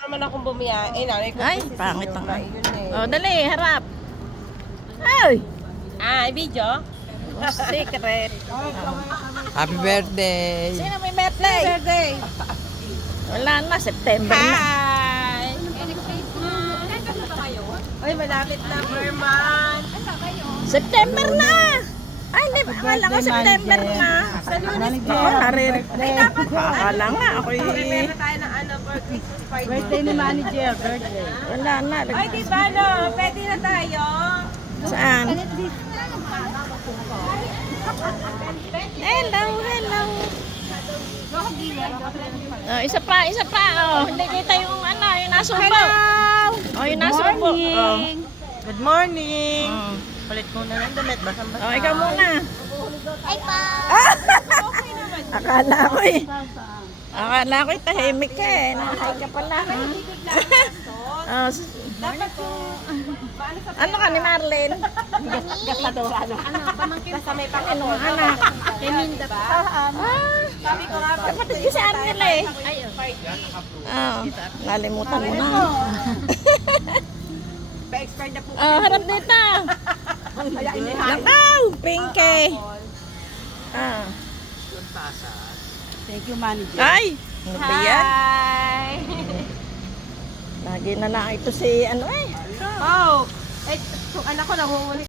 naman akong bumiyain. Ay, pangit ang yun eh. Oh, dali, harap. Ay! Video? Oh, secret. Happy birthday! Sino may birthday? Birthday! Wala na, September na. Hi! Ay, malapit na, Berman. September na! Ay, hindi. Akala ko September na. Sa Lunes po. Oo, narinig. Ay, dapat ba? Akala nga ako Prepare tayo ng ano for Christmas party. Birthday ni manager, birthday. Wala na. Ay, di ba no? Pwede na tayo. Saan? Hello, hello. Oh, isa pa. Oh, hindi kita yung ano, yung nasubo. Oh, yung nasubo. Oh. Good morning. Oh. Palit muna ng damit. Basang-basa. Oh, ikaw muna. Ay pa! Akala ko tahimik ka eh. Nahay ka pala. Oh, Dapat yung... ano ka ni Marlene? Gastadora, ano? Pamangkin. Basta may Ano pang-ano. anak? Keminda pa. Sabi ko nga, Kapatid ko si Arnel eh. Oo. Nalimutan mo na. Pa-expired na po. Oh, harap dito. Kaya inihan. Nakaw! Pinky. Ah. Thank you, manager. Ay! Ano ba yan? Hi! Lagi na lang ito si ano eh. Oh! Eh, yung anak ko nangungulit.